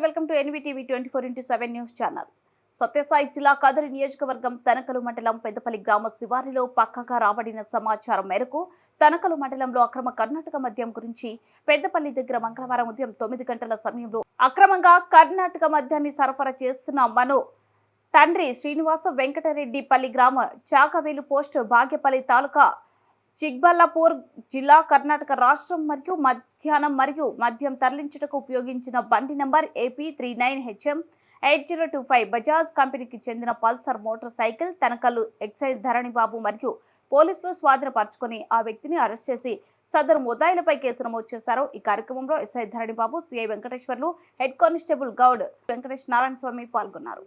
Welcome to NVTV twenty four into seven news channel. Sathya Sai జిల్లా కదరి నియోజకవర్గం తనకలు మండలం పెద్దపల్లి గ్రామ శివారిలో పక్కగా రాబడిన సమాచారం మేరకు తనకలు మండలంలో అక్రమ కర్ణాటక మద్యం గురించి పెద్దపల్లి దగ్గర మంగళవారం ఉదయం తొమ్మిది గంటల సమయంలో అక్రమంగా కర్ణాటక మద్యాన్ని సరఫరా చేస్తున్న మను తండ్రి శ్రీనివాస వెంకటరెడ్డిపల్లి గ్రామ చాకవేలు పోస్ట్ భాగ్యపల్లి తాలూకా చిక్బల్లాపూర్ జిల్లా కర్ణాటక రాష్ట్రం మరియు మధ్యాహ్నం మరియు మద్యం తరలించుటకు ఉపయోగించిన బండి number AP three nine HM eight zero two five Bajaj కంపెనీకి చెందిన Pulsar motorcycle Tanakallu excise Dharanibabu మరియు పోలీసులు స్వాధీనపరచుకుని ఆ వ్యక్తిని అరెస్ట్ చేసి సదరు ముద్దాయిలపై కేసు నమోదు చేశారు. ఈ కార్యక్రమంలో SI Dharanibabu CI Venkateswarlu head constable Goud Venkatesh Narayana Swamy పాల్గొన్నారు.